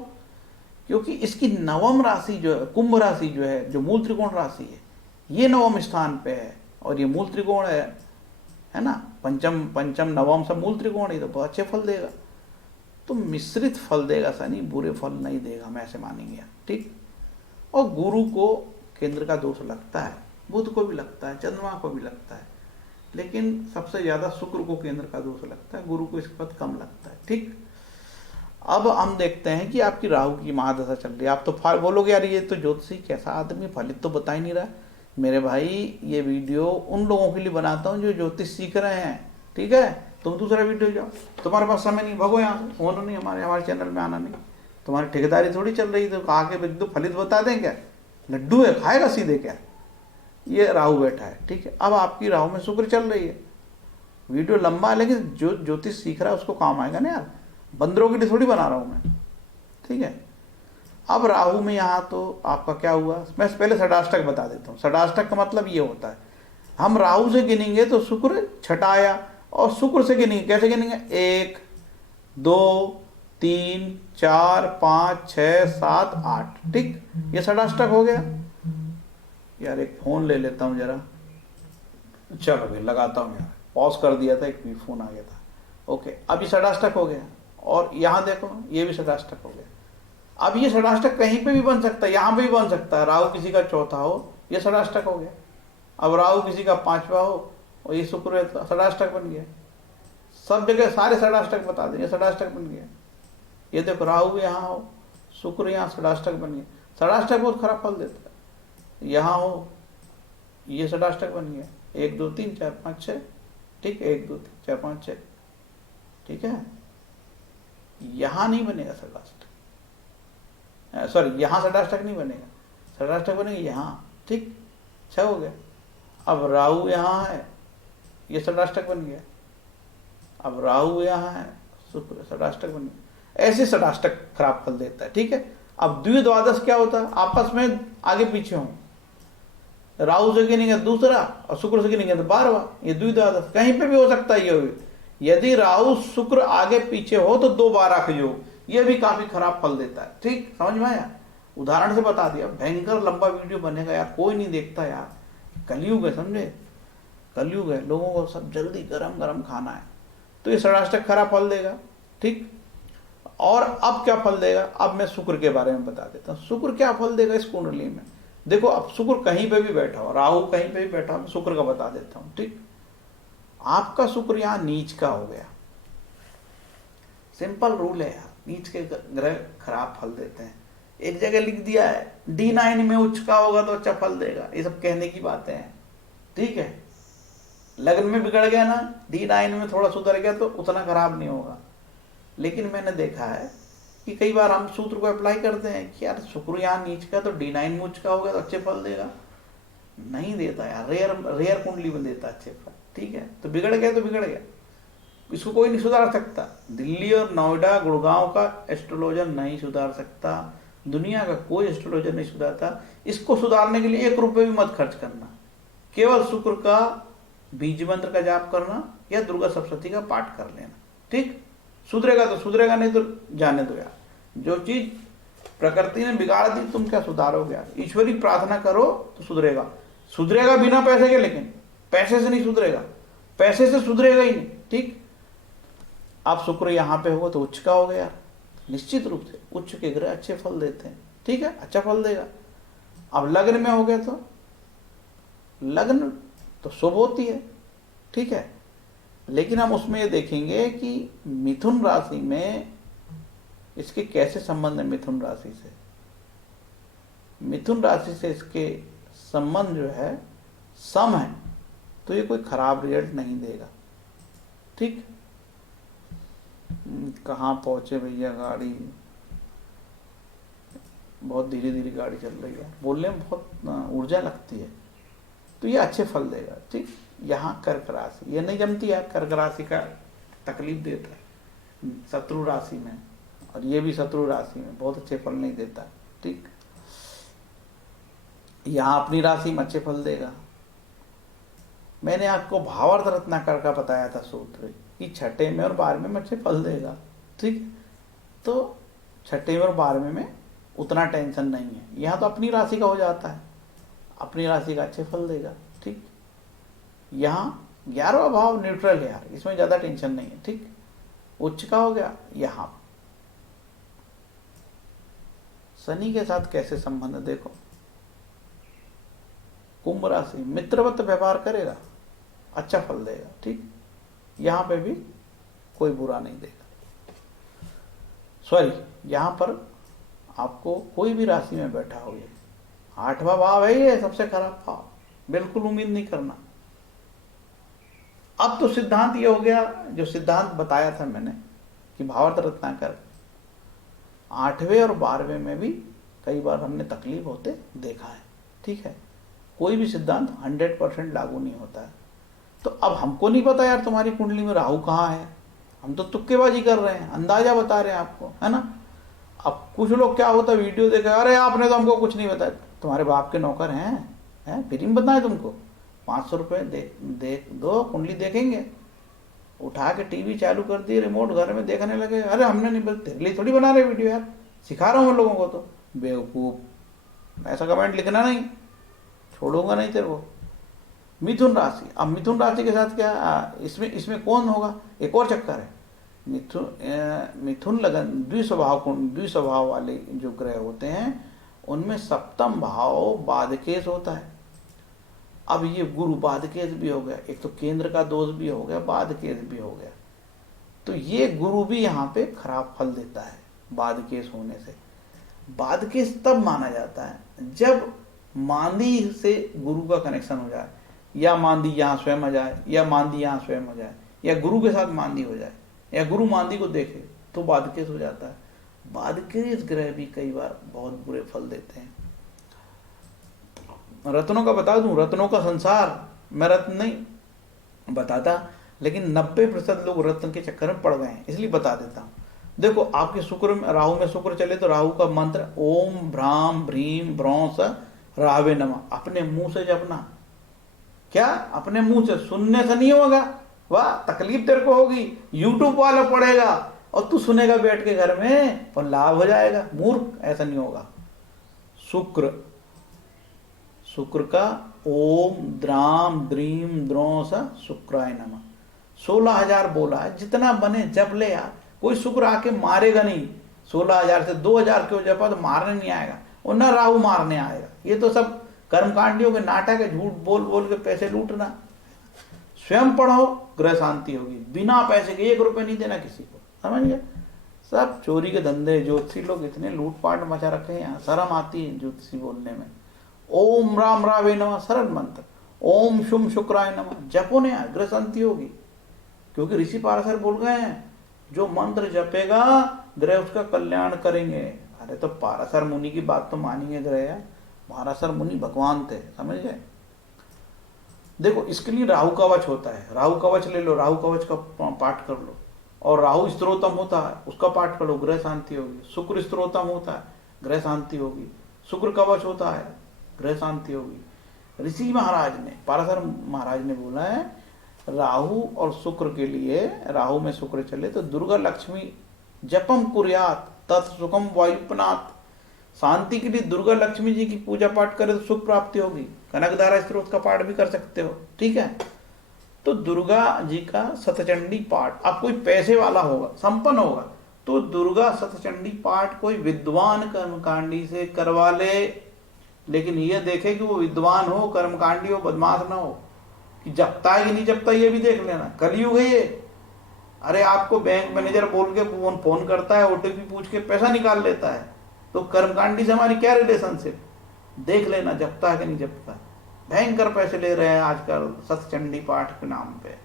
क्योंकि इसकी नवम राशि जो है, कुंभ राशि जो है, जो मूल त्रिकोण राशि है, ये नवम स्थान पे है, और ये मूल त्रिकोण है ना, पंचम नवम सब मूल त्रिकोण ही, तो बहुत अच्छे फल देगा। तो मिश्रित फल देगा शनि, बुरे फल नहीं देगा, हम ऐसे मानेंगे। ठीक, और गुरु को केंद्र का दोष लगता है, बुध को भी लगता है, चंद्रमा को भी लगता है, लेकिन सबसे ज्यादा शुक्र को केंद्र का दोष लगता है, गुरु को इसके बाद कम लगता है। ठीक, अब हम देखते हैं कि आपकी राहु की महादशा चल रही है। आप तो बोलोगे यार ये तो ज्योतिषी कैसा आदमी, फलित तो बता ही नहीं रहा। मेरे भाई, ये वीडियो उन लोगों के लिए बनाता हूँ जो ज्योतिष सीख रहे हैं। ठीक है, तुम दूसरा वीडियो जाओ, तुम्हारे पास समय नहीं, भगो यहाँ से, फोन नहीं, हमारे चैनल में आना नहीं। तुम्हारी ठेकेदारी थोड़ी चल रही, तो आके एकदम फलित बता दें क्या? लड्डू है, खाएगा सीधे क्या? ये राहु बैठा है। ठीक है, अब आपकी राहु में शुक्र चल रही है। वीडियो लंबा है, लेकिन जो ज्योतिष सीख रहा है उसको काम आएगा ना यार, बंदरों के लिए थोड़ी बना रहा हूं मैं। ठीक है, अब राहु में यहाँ तो आपका क्या हुआ, मैं पहले षडाष्टक बता देता हूँ। षडाष्टक का मतलब ये होता है, हम राहु से गिनेंगे तो शुक्र छठा आया, और शुक्र से गिनेंगे, कैसे गिनेंगे? 1 2 3 4 5 6 7 8, ठीक, ये षडाष्टक हो गया। यार एक फोन ले लेता हूँ जरा, चलो भाई लगाता हूँ यार, पॉज कर दिया था, एक भी फोन आ गया था। ओके, अब ये षडाष्टक हो गया, और यहाँ देखो ये भी षडाष्टक हो गया। अब ये षडाष्टक कहीं पे भी बन सकता है, यहाँ पे भी बन सकता है, राहु किसी का चौथा हो, ये षडाष्टक हो गया। अब राहु किसी का पांचवा हो और ये शुक्र है, षडाष्टक बन गया। सब जगह सारे षडाष्टक बता दें, ये षडाष्टक बन गया। ये देखो राहु यहाँ हो, शुक्र यहाँ, षडाष्टक बन गया। षडाष्टक बहुत खराब फल देता है। यहाँ हो, ये षडाष्टक बन गया, 1 2 3 4 5 6, ठीक, 1 2 3 4 5 6, ठीक है। यहाँ नहीं बनेगा षडाष्टक, सॉरी यहाँ षडाष्टक नहीं बनेगा, षडाष्टक बनेगा यहाँ, ठीक, 6 हो गया। अब राहु यहाँ है, ये षडाष्टक बन गया। अब राहु यहाँ है, शुक्र, षडाष्टक बन गया। ऐसे षडाष्टक खराब फल देता है, ठीक है। अब द्विद्वादश क्या होता है, आपस में आगे पीछे हों, राहु से गिनेंगे दूसरा और शुक्र से गिनेंगे तो 12वां, ये द्विद्वादश कहीं पे भी हो सकता है। ये भी यदि राहु शुक्र आगे पीछे हो तो 2 12 का योग, ये भी काफी खराब फल देता है, ठीक, समझ में आया। उदाहरण से बता दिया, भयंकर लंबा वीडियो बनेगा यार, कोई नहीं देखता यार, कलयुग है, समझे, कलयुग है, लोगों को सब जल्दी गरम गरम खाना है, तो ये षडाष्टक खराब फल देगा, ठीक। और अब क्या फल देगा, अब मैं शुक्र के बारे में बता देता हूँ। शुक्र क्या फल देगा इस कुंडली में, देखो। अब शुक्र कहीं पे भी बैठा हो, राहु कहीं पे भी बैठा हो, मैं शुक्र का बता देता हूँ, ठीक। आपका शुक्र यहाँ नीच का हो गया, सिंपल रूल है यार, नीच के ग्रह खराब फल देते हैं। एक जगह लिख दिया है D9 में उच्च का होगा तो अच्छा फल देगा, ये सब कहने की बातें हैं, ठीक है। लग्न में बिगड़ गया ना, D9 में थोड़ा सुधर गया तो उतना खराब नहीं होगा। लेकिन मैंने देखा है कि कई बार हम सूत्र को अप्लाई करते हैं कि यार शुक्र यहाँ नीच का तो D9 में उच्च का होगा तो अच्छे फल देगा, नहीं देता यार, रेयर कुंडली में देता अच्छे फल, ठीक है। तो बिगड़ गया तो बिगड़ गया, इसको कोई नहीं सुधार सकता। दिल्ली और नोएडा गुड़गांव का एस्ट्रोलॉजर नहीं सुधार सकता, दुनिया का कोई एस्ट्रोलॉजर नहीं सुधारता। इसको सुधारने के लिए 1 रुपये भी मत खर्च करना, केवल शुक्र का बीज मंत्र का जाप करना या दुर्गा सप्तशती का पाठ कर लेना, ठीक। सुधरेगा तो सुधरेगा, नहीं तो जाने दो यार। जो चीज प्रकृति ने बिगाड़ दी तुम क्या सुधारोगे यार, ईश्वरी प्रार्थना करो तो सुधरेगा। सुधरेगा बिना पैसे के, लेकिन पैसे से नहीं सुधरेगा, पैसे से सुधरेगा ही नहीं, ठीक। आप शुक्र यहाँ पे हो तो उच्च का हो गया यार, निश्चित रूप से उच्च के ग्रह अच्छे फल देते हैं, ठीक है, अच्छा फल देगा। अब लग्न में हो गया तो लग्न तो शुभ होती है, ठीक है। लेकिन हम उसमें ये देखेंगे कि मिथुन राशि में इसके कैसे संबंध है। मिथुन राशि से, मिथुन राशि से इसके संबंध जो है सम है, तो ये कोई खराब रिजल्ट नहीं देगा, ठीक। कहाँ पहुंचे भैया, गाड़ी बहुत धीरे धीरे गाड़ी चल रही है, बोलने में बहुत ऊर्जा लगती है, तो ये अच्छे फल देगा, ठीक। यहाँ कर्क राशि, ये नहीं जमती यार, कर्क राशि का तकलीफ देता है शत्रु राशि में, और ये भी शत्रु राशि में बहुत अच्छे फल नहीं देता, ठीक। यहाँ अपनी राशि में अच्छे फल देगा। मैंने आपको भावार्थ रत्नाकर का बताया था सूत्र कि 6ठे में और 12वें में अच्छे फल देगा, ठीक। तो 6ठे में और 12वें में उतना टेंशन नहीं है, यहाँ तो अपनी राशि का हो जाता है, अपनी राशि का अच्छे फल देगा, ठीक। यहाँ 11वां भाव न्यूट्रल है यार, इसमें ज़्यादा टेंशन नहीं है, ठीक। उच्च का हो गया। यहाँ शनि के साथ कैसे संबंध है देखो, कुंभ राशि मित्रवत व्यवहार करेगा, अच्छा फल देगा, ठीक। यहाँ पे भी कोई बुरा नहीं देगा। सॉरी, यहाँ पर आपको कोई भी राशि में बैठा हो, ये 8वां भाव है, ये सबसे खराब भाव, बिल्कुल उम्मीद नहीं करना। अब तो सिद्धांत ये हो गया, जो सिद्धांत बताया था मैंने कि भावार्थ रत्नाकर 8वें और 12वें में भी कई बार हमने तकलीफ होते देखा है, ठीक है। कोई भी सिद्धांत 100% लागू नहीं होता है। तो अब हमको नहीं पता यार तुम्हारी कुंडली में राहु कहाँ है, हम तो तुक्केबाजी कर रहे हैं, अंदाजा बता रहे हैं आपको, है ना। अब कुछ लोग क्या होता है, वीडियो देखे, अरे आपने तो हमको कुछ नहीं बताया, तुम्हारे बाप के नौकर हैं फ्री में बताए तुमको, 500 रुपये दे दो, कुंडली देखेंगे, उठा के टीवी चालू कर दी, रिमोट घर में देखने लगे। अरे हमने नहीं, बस तेरे लिए थोड़ी बना रहे वीडियो यार, सिखा रहा हूँ मैं लोगों को। तो बेवकूफ, ऐसा कमेंट लिखना नहीं, छोड़ूंगा नहीं तेरे को। मिथुन राशि, अब मिथुन राशि के साथ क्या, इसमें इसमें कौन होगा, एक और चक्कर है। मिथुन लगन द्विस्वभाव वाले जो ग्रह होते हैं उनमें सप्तम भाव बाधकेश होता है। अब ये गुरु बाधकेश भी हो गया, एक तो केंद्र का दोष भी हो गया, बाधकेश भी हो गया। तो ये गुरु भी यहाँ पे खराब फल देता है बाधकेश होने से। बाधकेश तब माना जाता है जब मांदी से गुरु का कनेक्शन हो जाए, या मांदी यहाँ स्वयं आ जाए, या मांदी यहाँ स्वयं हो जाए, या गुरु के साथ मांदी हो जाए, या गुरु मांदी को देखे, तो बाधकेश हो जाता है। बाधकेश ग्रह भी कई बार बहुत बुरे फल देते हैं। रत्नों का बता दूं, रत्नों का संसार, मैं रत्न नहीं बताता, लेकिन 90% लोग रत्न के चक्कर में पड़ गए हैं, इसलिए बता देता हूं। देखो आपके शुक्र में, राहु में शुक्र चले तो राहु का मंत्र ओम भ्राम भ्रीम भ्रौस रावे नमः अपने मुंह से जपना। क्या? अपने मुंह से, सुनने से नहीं होगा, वाह तकलीफ तेरे को होगी, यूट्यूब वाला पढ़ेगा और तू सुनेगा बैठ के घर में और लाभ हो जाएगा। मूर्ख, ऐसा नहीं होगा। शुक्र का ओम द्राम द्रीम द्रोस शुक्राय नमः 16,000 बोला है, जितना बने जप ले यार। कोई शुक्र आके मारेगा नहीं, 16,000 से 2,000 क्यों जपा तो मारने नहीं आएगा, और ना राहु मारने आएगा। ये तो सब कर्मकांडियों के नाटक है, झूठ बोल बोल के पैसे लूटना। स्वयं पढ़ो, ग्रह शांति होगी, बिना पैसे के 1 रुपए नहीं देना किसी को, समझ गए। सब चोरी के धंधे, ज्योतिषी लोग इतने लूटपाट मचा रखे हैं यहाँ, शर्म आती है ज्योतिषी बोलने में। ओम राम रावे नमः सरल मंत्र, ओम शुम शुक्राय नमः जपो ने, ग्रह शांति होगी। क्योंकि ऋषि पाराशर बोल गए हैं, जो मंत्र जपेगा ग्रह उसका कल्याण करेंगे। अरे तो पाराशर मुनि की बात तो मानिए ग्रह, पाराशर मुनि भगवान थे, समझ गए। देखो इसके लिए राहु कवच होता है, राहु कवच ले लो, राहु कवच का पाठ कर लो, और राहु स्त्रोतम होता है उसका पाठ करो, ग्रह शांति होगी। शुक्र स्त्रोतम होता है, ग्रह शांति होगी। शुक्र कवच होता है, ग्रह शांति होगी। ऋषि महाराज ने, पाराशर महाराज ने बोला है, राहु और शुक्र के लिए, राहु में शुक्र चले तो दुर्गा लक्ष्मी जपम कुर्यात तत्सुखम वायुपनाथ, शांति के लिए दुर्गा लक्ष्मी जी की पूजा पाठ करे तो सुख प्राप्ति होगी। कनकधारा स्त्रोत का पाठ भी कर सकते हो, ठीक है। तो दुर्गा जी का शतचंडी पाठ, अब कोई पैसे वाला होगा, संपन्न होगा, तो दुर्गा शतचंडी पाठ कोई विद्वान कर्मकांडी से करवा ले, लेकिन ये देखे कि वो विद्वान हो, कर्मकांडी हो, बदमाश ना हो। कि जपता है कि नहीं जपता ये भी देख लेना, कलयुग है ये। अरे आपको बैंक मैनेजर बोल के फोन करता है, ओटीपी पूछ के पैसा निकाल लेता है, तो कर्मकांडी से हमारी क्या रिलेशनशिप, देख लेना जपता है कि नहीं जपता। भयंकर पैसे ले रहे हैं आजकल सतचंडी पाठ के नाम पे,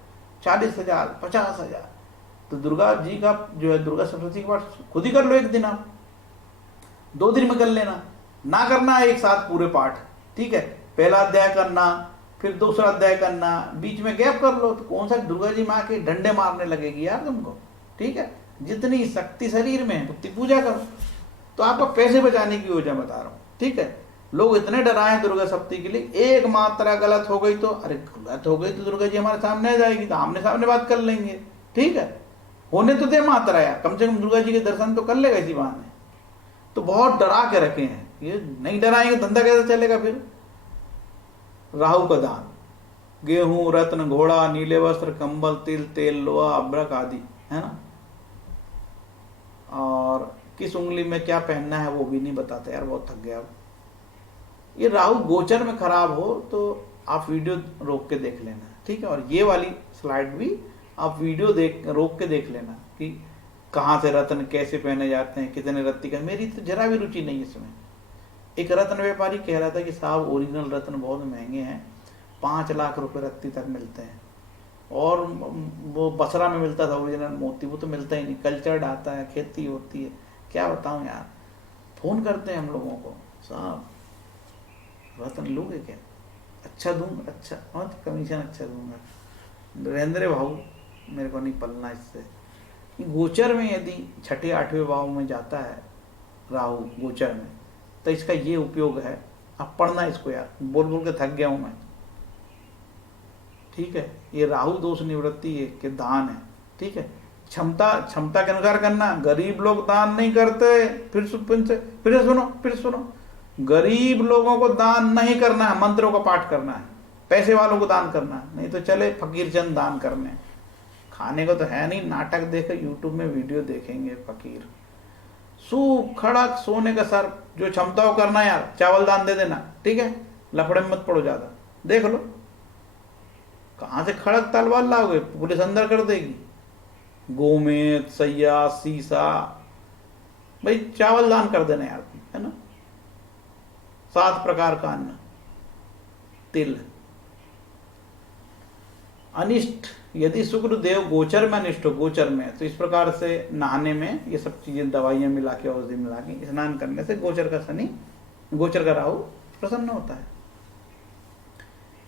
40,000 50,000। तो दुर्गा जी का जो है, दुर्गा सप्तशती का पाठ खुद ही कर लो, एक दिन आप 2 दिन में कर लेना, ना करना एक साथ पूरे पाठ, ठीक है। पहला अध्याय करना, फिर दूसरा अध्याय करना, बीच में गैप कर लो, तो कौन सा दुर्गा जी माँ के डंडे मारने लगेगी यार तुमको, ठीक है। जितनी शक्ति शरीर में है उतनी पूजा करो। तो आपको पैसे बचाने की योजना बता रहा हूँ, ठीक है। लोग इतने डराए दुर्गा सप्तती के लिए, एक मात्रा गलत हो गई तो, अरे गलत हो गई तो दुर्गा जी हमारे सामने आ जाएगी, तो आमने सामने बात कर लेंगे, ठीक है। होने तो दे मात्रा यार, कम से कम दुर्गा जी के दर्शन तो कर लेगा इसी बहाने। तो बहुत डरा के रखे हैं, ये नहीं डराएंगे धंधा कैसे चलेगा फिर। राहु का दान, गेहूं, रत्न, घोड़ा, नीले वस्त्र, कंबल, तिल, तेल, लोहा, अभ्रक आदि, है ना। और किस उंगली में क्या पहनना है वो भी नहीं बताते यार, बहुत थक गया अब। ये राहु गोचर में खराब हो तो आप वीडियो रोक के देख लेना, ठीक है। और ये वाली स्लाइड भी आप वीडियो रोक के देख लेना कि कहाँ से रत्न कैसे पहने जाते हैं, कितने रत्ती का। मेरी तो जरा भी रुचि नहीं इसमें। एक रत्न व्यापारी कह रहा था कि साहब ओरिजिनल रत्न बहुत महंगे हैं, 5 लाख रुपए रत्ती तक मिलते हैं, और वो बसरा में मिलता था ओरिजिनल मोती, वो तो मिलता ही नहीं, कल्चर्ड आता है, खेती होती है, क्या बताऊं यार। फोन करते हैं हम लोगों को, साहब रत्न लोगे क्या, अच्छा दूंगा, अच्छा और कमीशन अच्छा दूंगा। नरेंद्र भाऊ मेरे को नहीं पलना इससे। गोचर में यदि 6ठे 8वें भाव में जाता है राहु गोचर में, तो इसका ये उपयोग है। अब पढ़ना इसको यार, बोल बोल के थक गया हूं मैं। ठीक है, ये राहु दोष निवृत्ति के दान है। ठीक है, क्षमता के अनुसार करना। गरीब लोग दान नहीं करते। फिर सुनो, गरीब लोगों को दान नहीं करना है, मंत्रों का पाठ करना है। पैसे वालों को दान करना है, नहीं तो चले फकीर चंद दान करने। खाने को तो है नहीं, नाटक देखे यूट्यूब में वीडियो देखेंगे फकीर। खड़क सोने का सर, जो क्षमता हो करना यार, चावल दान दे देना। ठीक है, लफड़े में मत पड़ो ज्यादा। देख लो कहां से खड़क तलवार लाओगे, पुलिस अंदर कर देगी। गोमेद, सैया, सीसा, भाई चावल दान कर देना यार, है ना। 7 प्रकार का अन्न। तिल। अनिष्ट, यदि शुक्र देव गोचर में अनिष्ट हो, गोचर में, तो इस प्रकार से नहाने में ये सब चीजें, दवाइयां मिला के, औषधि मिला के स्नान करने से गोचर का राहु प्रसन्न होता है।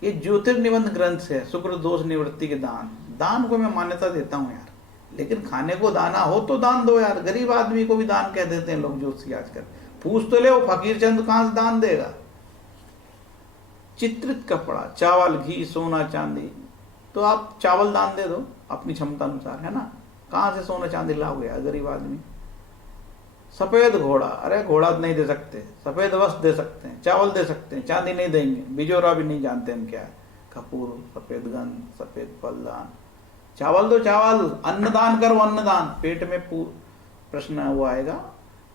ये ज्योतिर्निबंध ग्रंथ से शुक्र दोष निवृत्ति के दान को मैं मान्यता देता हूं यार, लेकिन खाने को दाना हो तो दान दो यार। गरीब आदमी को भी दान कह देते हैं लोग ज्योतिषी आजकल। पूछ तो ले, वो फकीर चंद कहां से दान देगा। चित्रित कपड़ा, चावल, घी, सोना, चांदी, तो आप चावल दान दे दो अपनी क्षमता अनुसार, है ना। कहां से सोना चांदी लाओगे यार गरीब आदमी। सफेद घोड़ा, अरे घोड़ा नहीं दे सकते, सफेद वस्त्र दे सकते हैं, चावल दे सकते हैं, चांदी नहीं देंगे। बिजोरा भी नहीं जानते हम क्या है। कपूर, सफेद गंध, सफेद फलदान, चावल दो चावल। अन्नदान करो, अन्नदान। पेट में प्रश्न वो आएगा।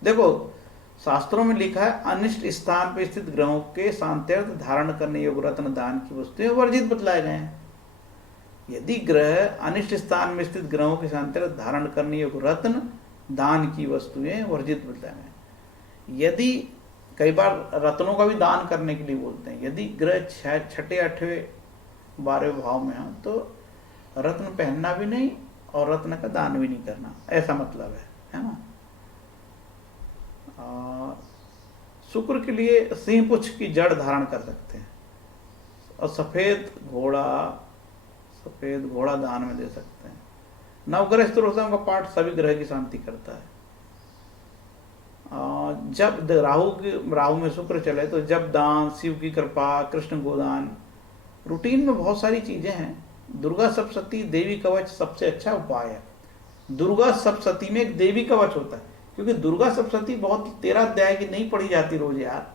देखो शास्त्रों में लिखा है, अनिष्ट स्थान पर स्थित ग्रहों के शांत्यर्थ धारण करने योग्य रत्न दान की वस्तुएं वर्जित बतलाए गए हैं। यदि ग्रह अनिष्ट स्थान में स्थित ग्रहों के शांत्यर्थ धारण करने योग्य रत्न दान की वस्तुएं वर्जित बतलाए गए। यदि कई बार रत्नों का भी दान करने के लिए बोलते हैं। यदि ग्रह 6, 8, 12 भाव में हो तो रत्न पहनना भी नहीं और रत्न का दान भी नहीं करना, ऐसा मतलब है ना। शुक्र के लिए सिंह पुच्छ की जड़ धारण कर सकते हैं, और सफेद घोड़ा दान में दे सकते हैं। नवग्रह स्तोत्रों का पाठ सभी ग्रह की शांति करता है। जब राहु में शुक्र चले तो जब दान, शिव की कृपा, कृष्ण गोदान, रूटीन में बहुत सारी चीजें हैं। दुर्गा सप्तशती देवी कवच सबसे अच्छा उपाय है। दुर्गा सप्तशती में एक देवी कवच होता है, क्योंकि दुर्गा सप्तशती बहुत 13 अध्याय की नहीं पढ़ी जाती रोज यार।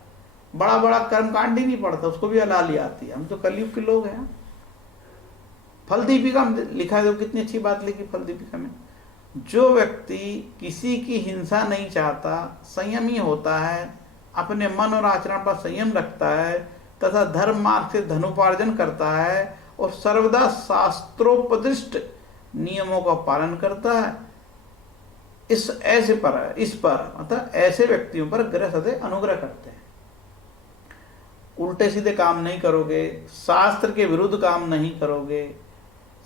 बड़ा कर्मकांड ही नहीं पढ़ता, उसको भी हलाली आती है। हम तो कलयुग के लोग हैं। फल दीपिका में लिखा है, कितनी अच्छी बात लिखी फल दीपिका में। जो व्यक्ति किसी की हिंसा नहीं चाहता, संयमी होता है, अपने मन और आचरण पर संयम रखता है तथा धर्म मार्ग से धनोपार्जन करता है और सर्वदा शास्त्रोपदिष्ट नियमों का पालन करता है, इस पर मतलब ऐसे व्यक्तियों पर ग्रह सदैव अनुग्रह करते हैं। उल्टे सीधे काम नहीं करोगे, शास्त्र के विरुद्ध काम नहीं करोगे,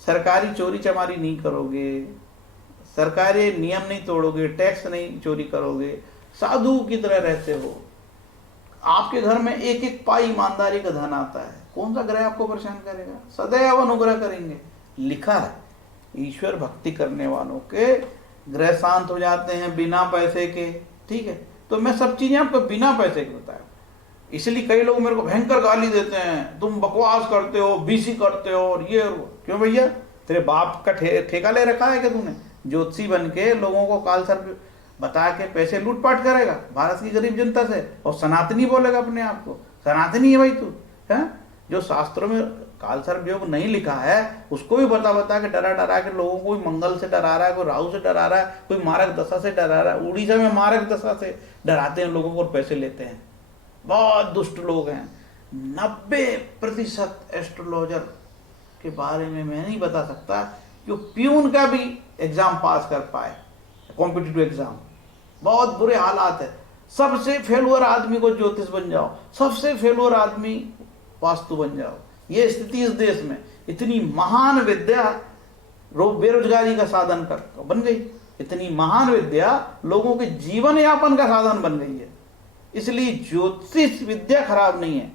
सरकारी चोरी चमारी नहीं करोगे, सरकारी नियम नहीं तोड़ोगे, टैक्स नहीं चोरी करोगे, साधु की तरह रहते हो, आपके घर में एक एक पाई ईमानदारी का धन आता है, कौन सा ग्रह आपको परेशान करेगा? सदैव अनुग्रह करेंगे। लिखा है ईश्वर भक्ति करने वालों के ग्रह शांत हो जाते हैं बिना पैसे के। ठीक है, तो मैं सब चीजें आपको बिना पैसे के बताया। इसलिए कई लोग मेरे को भयंकर गाली देते हैं, तुम बकवास करते हो, बीसी करते हो और ये। क्यों भैया, तेरे बाप का ठेका ले रखा है क्या तूने? ज्योतिषी बन के लोगों को कालसर्प बता के पैसे लूटपाट करेगा भारत की गरीब जनता से, और सनातनी बोलेगा अपने आप को। सनातनी है भाई तू, है? जो शास्त्रों में कालसर्प योग नहीं लिखा है उसको भी बता के डरा के लोगों को मंगल से डरा रहा है, कोई राहु से डरा रहा है, कोई मारक दशा से डरा रहा है। उड़ीसा में मारक दशा से डराते हैं लोगों को और पैसे लेते हैं। बहुत दुष्ट लोग हैं। 90% एस्ट्रोलॉजर के बारे में मैं नहीं बता सकता जो प्यून का भी एग्जाम पास कर पाए, कॉम्पिटिटिव एग्जाम। बहुत बुरे हालात है। सबसे फेलुअर आदमी को ज्योतिष बन जाओ, सबसे फेलुअर आदमी वास्तु बन जाओ। ये स्थिति इस देश में, इतनी महान विद्या बेरोजगारी का साधन कर बन गई। इतनी महान विद्या लोगों के जीवन यापन का साधन बन गई है। इसलिए ज्योतिष विद्या खराब नहीं है,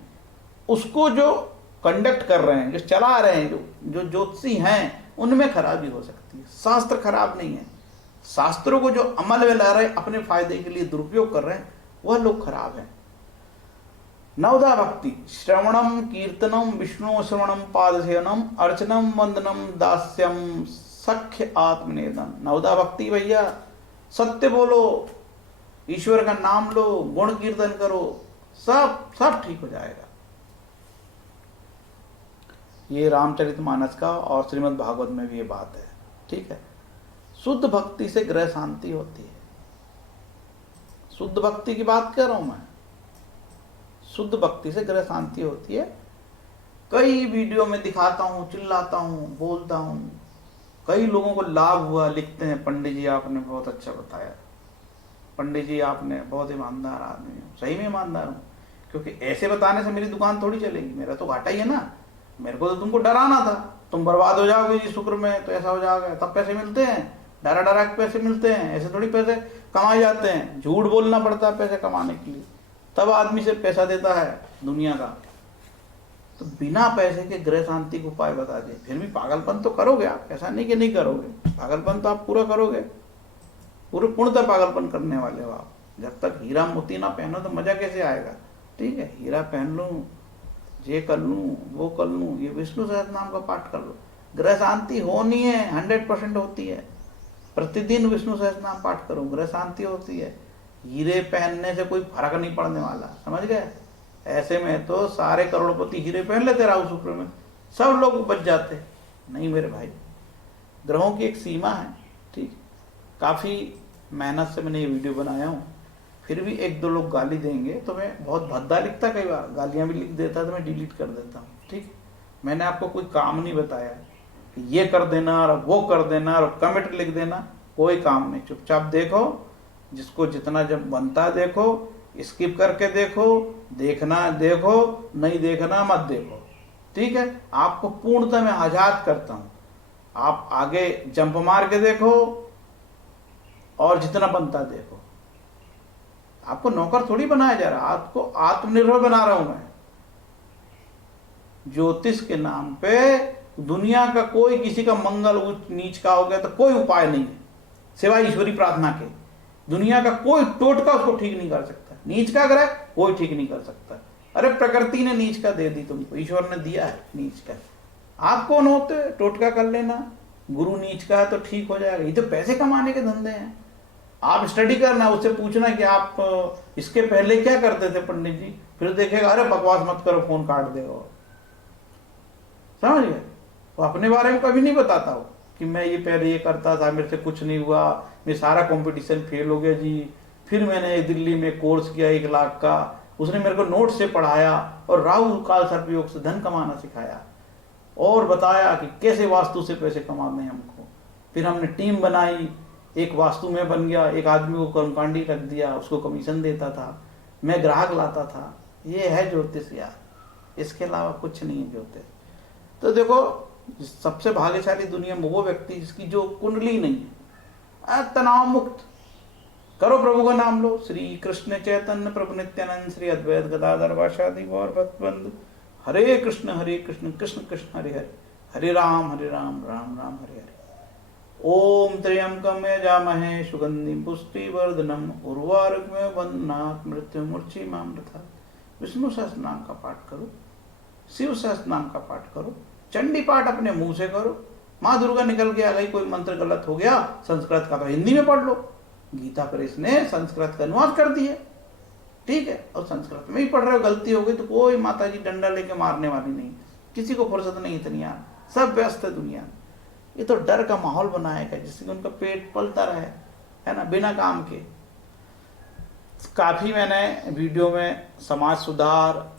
उसको जो कंडक्ट कर रहे हैं, जो चला रहे हैं, जो ज्योतिषी हैं, उनमें खराबी हो सकती है। शास्त्र खराब नहीं है। शास्त्रों को जो अमल में ला रहे हैं, अपने फायदे के लिए दुरुपयोग कर रहे हैं, वह लोग खराब हैं। नवदा भक्ति श्रवणम कीर्तनम विष्णु श्रवणम पादसेवनम अर्चनम वंदनम दास्यम सख्य आत्मनिवेदन। नवदा भक्ति भैया, सत्य बोलो, ईश्वर का नाम लो, गुण कीर्तन करो, सब सब ठीक हो जाएगा। ये रामचरितमानस का और श्रीमद् भागवत में भी ये बात है, ठीक है। शुद्ध भक्ति से ग्रह शांति होती है। शुद्ध भक्ति की बात कर रहा हूं मैं, शुद्ध भक्ति से ग्रह शांति होती है। कई वीडियो में दिखाता हूं, चिल्लाता हूं, बोलता हूं, कई लोगों को लाभ हुआ, लिखते हैं पंडित जी आपने बहुत अच्छा बताया, पंडित जी आपने बहुत ईमानदार आदमी हो। सही में ईमानदार हूँ, क्योंकि ऐसे बताने से मेरी दुकान थोड़ी चलेगी, मेरा तो घाटा ही है ना। मेरे को तो तुमको डराना था, तुम बर्बाद हो जाओगे जी शुक्र में, तो ऐसा हो जाएगा, तब पैसे मिलते हैं, डरा डरा के पैसे मिलते हैं, ऐसे थोड़ी पैसे कमाए जाते हैं। झूठ बोलना पड़ता है पैसे कमाने के लिए, तब आदमी से पैसा देता है दुनिया का। तो बिना पैसे के ग्रह शांति को उपाय बता दिए, फिर भी पागलपन तो करोगे आप, ऐसा नहीं कि नहीं करोगे, पागलपन तो आप पूरा करोगे, पूरे पूर्णतः पागलपन करने वाले हो आप। जब तक हीरा मोती ना पहनो तो मजा कैसे आएगा, ठीक है। हीरा पहन लूं, ये कर लूं, वो कर लूं, ये विष्णु सहस्त्रनाम का पाठ कर लो, ग्रह शांति होनी है, 100% होती है। प्रतिदिन विष्णु सहस्त्रनाम पाठ करो, ग्रह शांति होती है। हीरे पहनने से कोई फर्क नहीं पड़ने वाला, समझ गए। ऐसे में तो सारे करोड़पति हीरे पहन लेते राहु शुक्र में, सब लोग बच जाते। नहीं मेरे भाई, ग्रहों की एक सीमा है, ठीक। काफ़ी मेहनत से मैंने ये वीडियो बनाया हूँ, फिर भी एक दो लोग गाली देंगे तो मैं बहुत भद्दा लिखता, कई बार गालियाँ भी लिख देता तो मैं डिलीट कर देता हूँ, ठीक। मैंने आपको कोई काम नहीं बताया कि ये कर देना और वो कर देना और कमेंट लिख देना, कोई काम नहीं। चुपचाप देखो, जिसको जितना जब बनता देखो, स्किप करके देखो, देखना देखो, नहीं देखना मत देखो, ठीक है। आपको पूर्णतः मैं आजाद करता हूँ, आप आगे जंप मार के देखो और जितना बनता देखो। आपको नौकर थोड़ी बनाया जा रहा, आपको आत्मनिर्भर बना रहा हूं मैं। ज्योतिष के नाम पे दुनिया का कोई किसी का मंगल उच्च नीच का हो गया तो कोई उपाय नहीं है सिवाय ईश्वरी प्रार्थना के। दुनिया का कोई टोटका उसको ठीक नहीं कर सकता, नीच का ग्रह कोई ठीक नहीं कर सकता। अरे प्रकृति ने नीच का दे दी तुमको, ईश्वर ने दिया है नीच का, आप कौन होते टोटका कर लेना। गुरु नीच का है तो ठीक हो जाएगा, ये तो पैसे कमाने के धंधे हैं। आप स्टडी करना, उससे पूछना कि आप इसके पहले क्या करते थे पंडित जी, फिर देखेगा अरे बकवास मत करो, फोन काट देगा, समझ गए। वो अपने बारे में कभी नहीं बताता हो कि मैं ये पहले ये करता था, मेरे से कुछ नहीं हुआ, मैं सारा कंपटीशन फेल हो गया जी, फिर मैंने दिल्ली में कोर्स किया 1 लाख का, उसने मेरे को नोट से पढ़ाया और राहु काल सर्पयोग से धन कमाना सिखाया और बताया कि कैसे वास्तु से पैसे कमाने हैं हमको। फिर हमने टीम बनाई, एक वास्तु में बन गया, एक आदमी को कर्मकांडी रख दिया, उसको कमीशन देता था, मैं ग्राहक लाता था। ये है ज्योतिष यार, इसके अलावा कुछ नहीं है ज्योतिष। तो देखो, सबसे भाग्यशाली दुनिया में वो व्यक्ति जिसकी जो कुंडली नहीं है, तनाव मुक्त। करो प्रभु का नाम लो, श्री कृष्ण चैतन्य प्रभु नित्यानंद श्री अद्वैत गदाधर वासादि गौर भक्तवृंद, हरे कृष्ण कृष्ण कृष्ण हरे हरे, हरे राम राम राम हरे हरे। ओम त्र्यंबकम यजामहे सुगंधिं पुष्टिवर्धनम उर्वारुकमेव बन्धनात् मृत्युर्मुक्षीमामृतात्। विष्णु सहस्त्र नाम का पाठ करो, शिव सहस्त्र नाम का पाठ करो, चंडी पाठ अपने मुंह से करो। माँ दुर्गा निकल के आ गई, कोई मंत्र गलत हो गया, संस्कृत का तो हिंदी में पढ़ लो। गीता प्रेस ने संस्कृत का अनुवाद कर दिए, ठीक है, और संस्कृत में ही पढ़ रहे हो, गलती हो गई तो कोई माता जी डंडा लेके मारने वाली नहीं, किसी को फुर्सत नहीं इतनी यार, सब व्यस्त है दुनिया। ये तो डर का माहौल बनाएगा जिससे उनका पेट पलता रहे, है ना, बिना काम के। काफी मैंने वीडियो में समाज सुधार,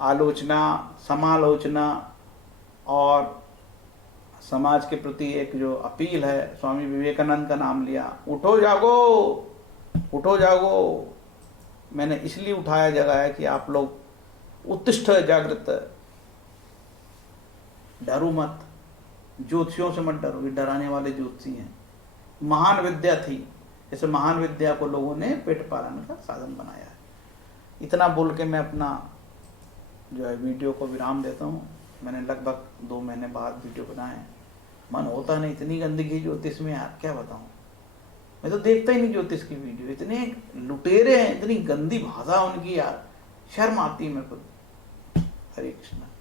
आलोचना, समालोचना और समाज के प्रति एक जो अपील है, स्वामी विवेकानंद का नाम लिया, उठो जागो, उठो जागो। मैंने इसलिए उठाया जगह है कि आप लोग उत्तिष्ठ जागृत, डरो मत, ज्योतिषियों से मत डरो, ये डराने वाले ज्योतिषी हैं। महान विद्या थी, जैसे महान विद्या को लोगों ने पेट पालन का साधन बनाया है। इतना बोल के मैं अपना जो है वीडियो को विराम देता हूँ। मैंने लगभग 2 महीने बाद वीडियो बनाए, मन होता नहीं, इतनी गंदगी ज्योतिष में यार, क्या बताऊँ। मैं तो देखता ही नहीं ज्योतिष की वीडियो, इतने लुटेरे हैं, इतनी गंदी भाषा उनकी यार, शर्म आती है मेरे को। हरे कृष्णा।